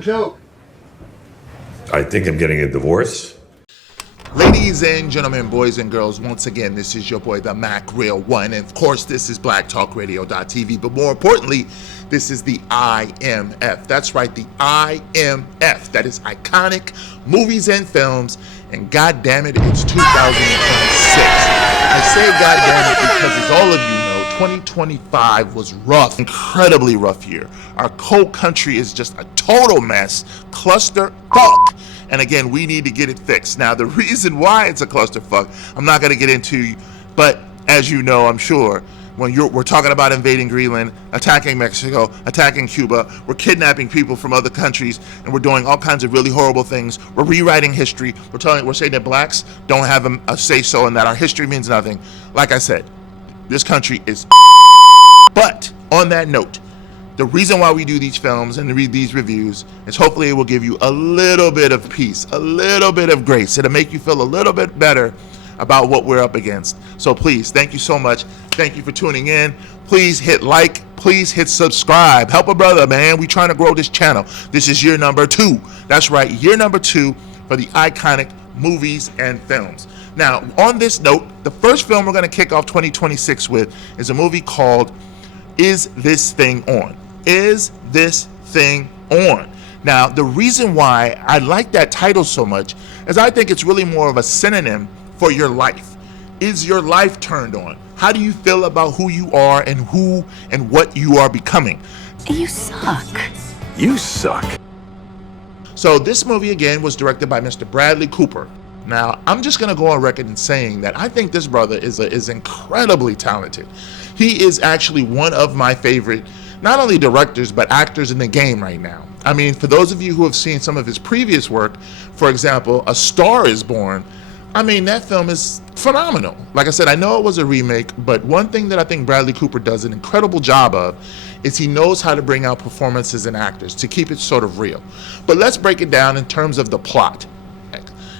joke. I think I'm getting a divorce. Ladies and gentlemen, boys and girls, once again, this is your boy, the Mac Real One. And of course, this is blacktalkradio.tv. But more importantly, this is the IMF. That's right, the IMF. That is Iconic Movies and Films. And God damn it, it's 2026. I say God damn it because, as all of you know, 2025 was rough, incredibly rough year. Our whole country is just a total mess, cluster fuck. And again, we need to get it fixed. Now, the reason why it's a clusterfuck, I'm not going to get into, but as you know, I'm sure, when we're talking about invading Greenland, attacking Mexico, attacking Cuba, we're kidnapping people from other countries, and we're doing all kinds of really horrible things. We're rewriting history. We're saying that blacks don't have a say-so and that our history means nothing. Like I said, this country is. But on that note, the reason why we do these films and read these reviews is hopefully it will give you a little bit of peace, a little bit of grace. It'll make you feel a little bit better about what we're up against. So please, thank you so much. Thank you for tuning in. Please hit like, please hit subscribe. Help a brother, man. We're trying to grow this channel. This is year number 2. That's right, year number 2 for the Iconic Movies and Films. Now, on this note, the first film we're going to kick off 2026 with is a movie called Is This Thing On? Is This Thing On? Now, the reason why I like that title so much is I think it's really more of a synonym for your life. Is your life turned on? How do you feel about who you are and who and what you are becoming? You suck. You suck. So this movie, again, was directed by Mr. Bradley Cooper. Now, I'm just going to go on record in saying that I think this brother is incredibly talented. He is actually one of my favorite, not only directors, but actors in the game right now. I mean, for those of you who have seen some of his previous work, for example, A Star is Born, I mean, that film is phenomenal. Like I said, I know it was a remake, but one thing that I think Bradley Cooper does an incredible job of is he knows how to bring out performances in actors to keep it sort of real. But let's break it down in terms of the plot.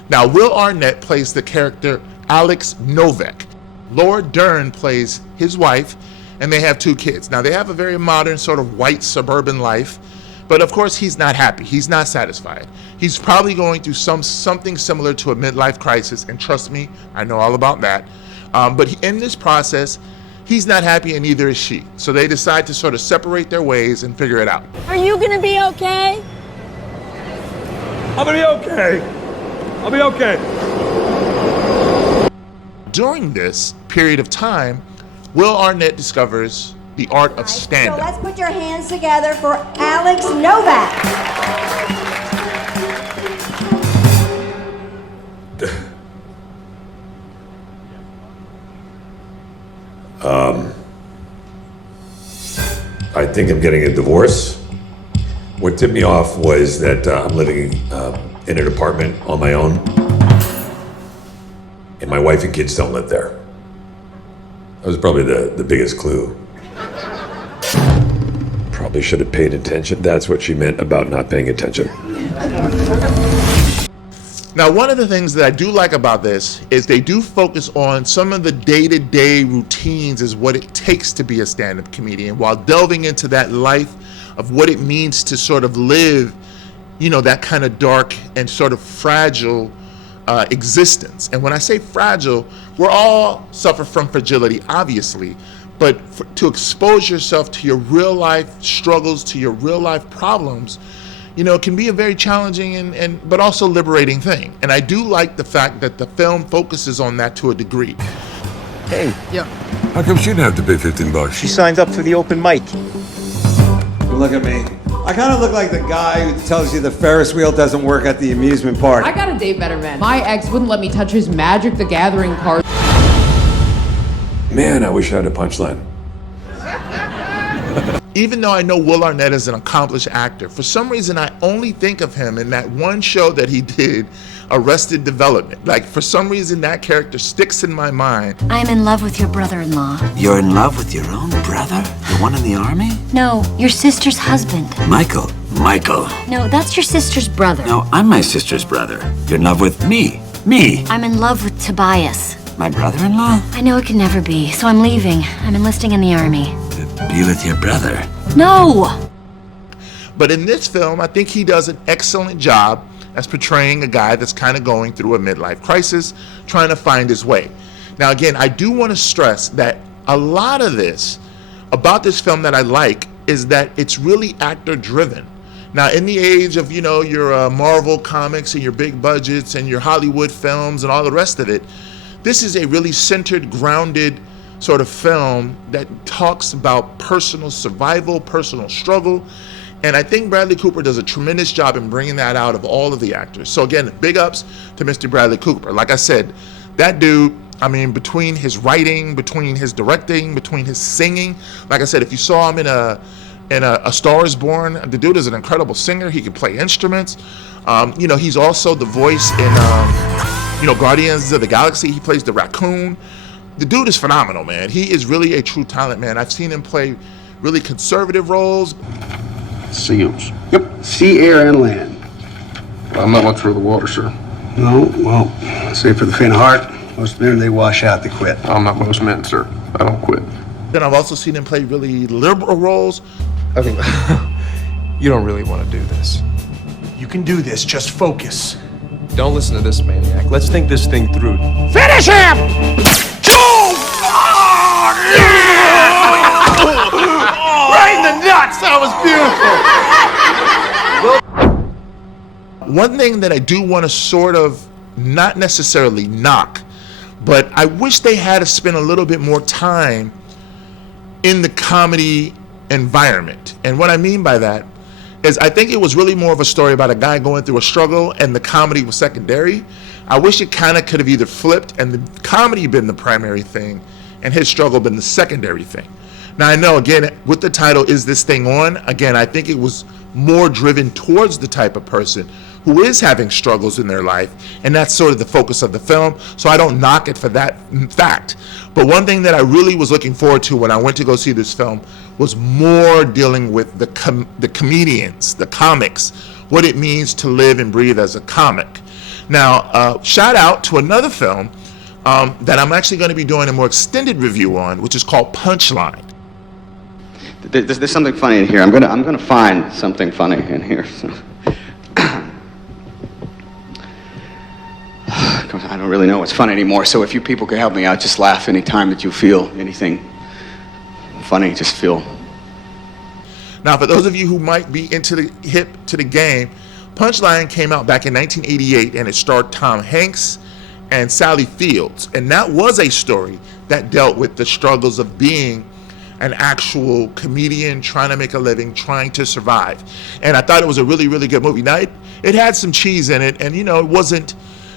Now, Will Arnett plays the character Alex Novak. Laura Dern plays his wife, and they have 2 kids. Now, they have a very modern sort of white suburban life, but of course, he's not happy. He's not satisfied. He's probably going through something similar to a midlife crisis, and trust me, I know all about that. But in this process, he's not happy, and neither is she. So they decide to sort of separate their ways and figure it out. Are you gonna be okay? I'm gonna be okay. I'll be okay. During this period of time, Will Arnett discovers the art of stand-up. So let's put your hands together for Alex Novak. I think I'm getting a divorce. What tipped me off was that I'm living in an apartment on my own, and my wife and kids don't live there. That was probably the biggest clue. Probably should have paid attention. That's what she meant about not paying attention. Now, one of the things that I do like about this is they do focus on some of the day-to-day routines as what it takes to be a stand-up comedian, while delving into that life of what it means to sort of live, you know, that kind of dark and sort of fragile existence. And when I say fragile, we're all suffer from fragility, obviously, but to expose yourself to your real life struggles, to your real life problems, you know, it can be a very challenging but also liberating thing. And I do like the fact that the film focuses on that to a degree. Hey. Yeah. How come she didn't have to pay $15? She signed up for the open mic. Look at me. I kind of look like the guy who tells you the Ferris wheel doesn't work at the amusement park. I gotta date better men. My ex wouldn't let me touch his Magic the Gathering card. Man, I wish I had a punchline. Even though I know Will Arnett is an accomplished actor, for some reason I only think of him in that one show that he did, Arrested Development. Like, for some reason that character sticks in my mind. I'm in love with your brother-in-law. You're in love with your own brother? The one in the army? No, your sister's husband. Michael. Michael. No, that's your sister's brother. No, I'm my sister's brother. You're in love with me. Me. I'm in love with Tobias. My brother-in-law? I know it can never be, so I'm leaving. I'm enlisting in the army. Be with your brother. No! But in this film, I think he does an excellent job as portraying a guy that's kind of going through a midlife crisis, trying to find his way. Now, again, I do want to stress that a lot of this, about this film that I like, is that it's really actor driven. Now, in the age of, your Marvel comics and your big budgets and your Hollywood films and all the rest of it, this is a really centered, grounded sort of film that talks about personal survival, personal struggle. And I think Bradley Cooper does a tremendous job in bringing that out of all of the actors. So again, big ups to Mr. Bradley Cooper. Like I said, that dude, between his writing, between his directing, between his singing, like I said, if you saw him in A Star Is Born, the dude is an incredible singer. He can play instruments. He's also the voice in, Guardians of the Galaxy. He plays the raccoon. The dude is phenomenal, man. He is really a true talent, man. I've seen him play really conservative roles. SEALs. Yep, sea, air, and land. Well, I'm not much for the water, sir. No, well, say for the faint of heart, most men, they wash out, they quit. I'm not most men, sir. I don't quit. Then I've also seen him play really liberal roles. I think you don't really want to do this. You can do this, just focus. Don't listen to this maniac. Let's think this thing through. Finish him! Right in the nuts! That was beautiful! One thing that I do want to sort of, not necessarily knock, but I wish they had to spend a little bit more time in the comedy environment. And what I mean by that is I think it was really more of a story about a guy going through a struggle and the comedy was secondary. I wish it kind of could have either flipped and the comedy been the primary thing and his struggle been the secondary thing. Now I know, again, with the title, Is This Thing On? Again, I think it was more driven towards the type of person who is having struggles in their life, and that's sort of the focus of the film, so I don't knock it for that fact. But one thing that I really was looking forward to when I went to go see this film was more dealing with the comedians, the comics, what it means to live and breathe as a comic. Now, shout out to another film that I'm actually going to be doing a more extended review on, which is called Punchline. There's something funny in here. I'm gonna find something funny in here. So. I don't really know what's funny anymore, so if you people could help me out, just laugh anytime that you feel anything funny, just feel. Now, for those of you who might be hip to the game, Punchline came out back in 1988, and it starred Tom Hanks and Sally Fields, and that was a story that dealt with the struggles of being an actual comedian trying to make a living, trying to survive. And I thought it was a really, really good movie. Now, it had some cheese in it, and it wasn't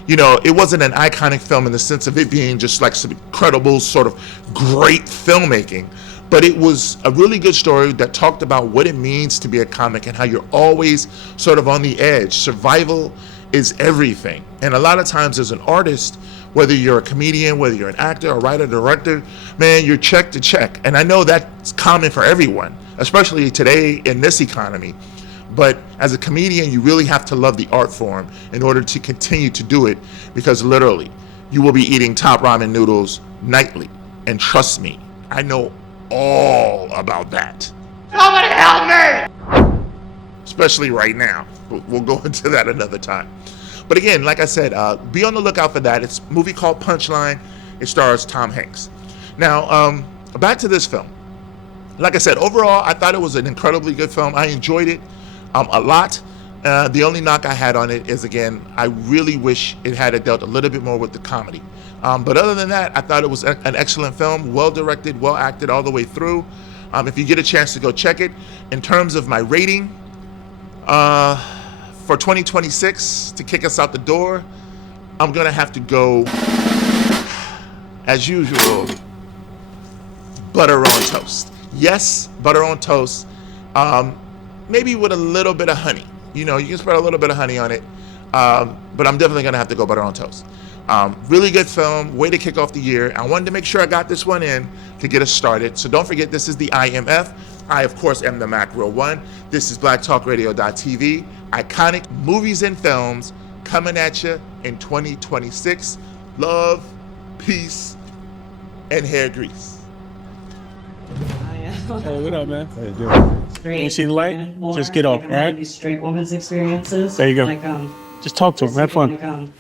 an iconic film in the sense of it being just like some incredible sort of great filmmaking, but it was a really good story that talked about what it means to be a comic and how you're always sort of on the edge. Survival is everything. And a lot of times as an artist, whether you're a comedian, whether you're an actor, a writer, director, man, you're check to check. And I know that's common for everyone, especially today in this economy. But as a comedian, you really have to love the art form in order to continue to do it, because literally, you will be eating top ramen noodles nightly. And trust me, I know all about that. Somebody help me! Especially right now. We'll go into that another time. But again, like I said, be on the lookout for that. It's a movie called Punchline. It stars Tom Hanks. Now, back to this film. Like I said, overall, I thought it was an incredibly good film. I enjoyed it a lot. The only knock I had on it is, again, I really wish it had dealt a little bit more with the comedy. But other than that, I thought it was an excellent film, well directed, well acted all the way through. If you get a chance to go check it. In terms of my rating, for 2026, to kick us out the door, I'm going to have to go, as usual, butter on toast. Yes, butter on toast. Maybe with a little bit of honey. You can spread a little bit of honey on it. But I'm definitely going to have to go butter on toast. Really good film. Way to kick off the year. I wanted to make sure I got this one in to get us started. So don't forget, this is the IMF. I, of course, am the Mac Real One. This is blacktalkradio.tv. Iconic movies and films coming at you in 2026. Love, peace, and hair grease. Hey, what up, man? How you doing? Can you see the light? Just get off, all right? Straight woman's experiences. There you go. Like, just talk to him. Have fun.